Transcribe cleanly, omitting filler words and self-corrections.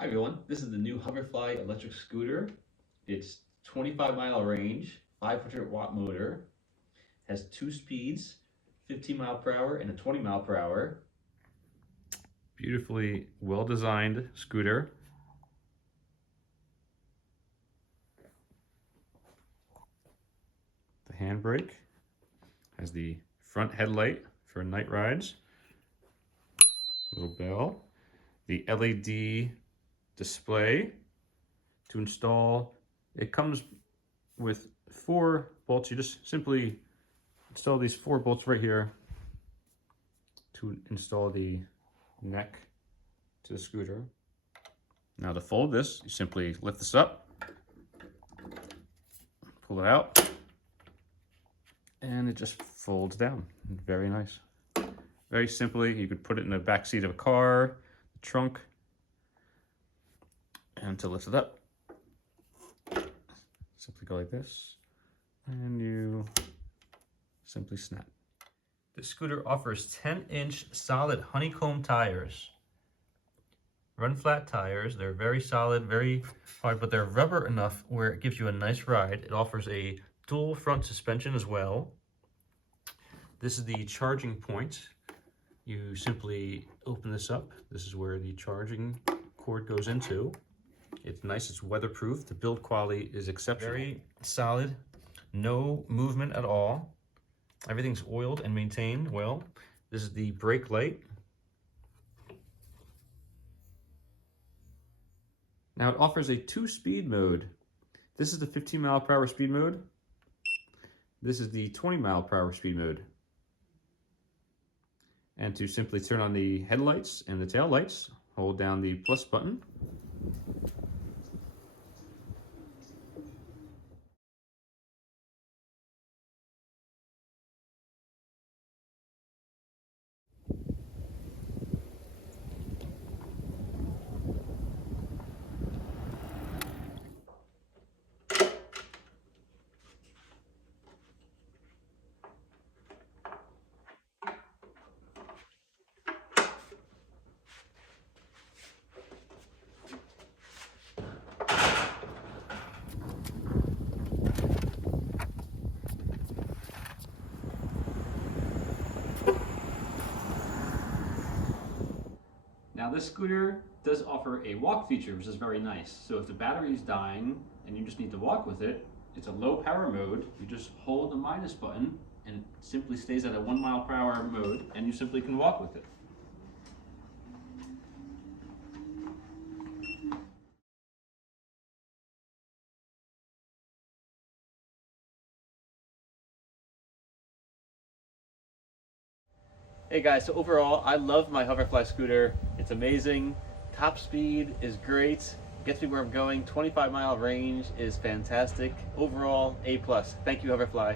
Hi everyone, this is the new Hoverfly electric scooter. It's 25-mile range, 500-watt motor, has 2 speeds, 15 mile per hour and a 20 mile per hour. Beautifully well-designed scooter. The handbrake has the front headlight for night rides. Little bell. The LED display to install. It comes with 4 bolts. You just simply install these 4 bolts right here to install the neck to the scooter. Now to fold this, you simply lift this up, pull it out, and it just folds down. Very nice. Very simply, you could put it in the back seat of a car, the trunk, and to lift it up, simply go like this, and you simply snap. The scooter offers 10-inch solid honeycomb tires. Run flat tires. They're very solid, very hard, but they're rubber enough where it gives you a nice ride. It offers a dual front suspension as well. This is the charging point. You simply open this up. This is where the charging cord goes into. It's nice, it's weatherproof. The build quality is exceptional. Very solid, no movement at all. Everything's oiled and maintained well. This is the brake light. Now it offers a 2-speed mode. This is the 15 mile per hour speed mode. This is the 20 mile per hour speed mode. And to simply turn on the headlights and the tail lights, hold down the plus button. Now this scooter does offer a walk feature, which is very nice. So if the battery is dying and you just need to walk with it, it's a low power mode. You just hold the minus button and it simply stays at a 1 mile per hour mode and you simply can walk with it. Hey guys, so overall, I love my Hoverfly scooter. It's amazing. Top speed is great. Gets me where I'm going. 25-mile range is fantastic. Overall, A+. Thank you, Hoverfly.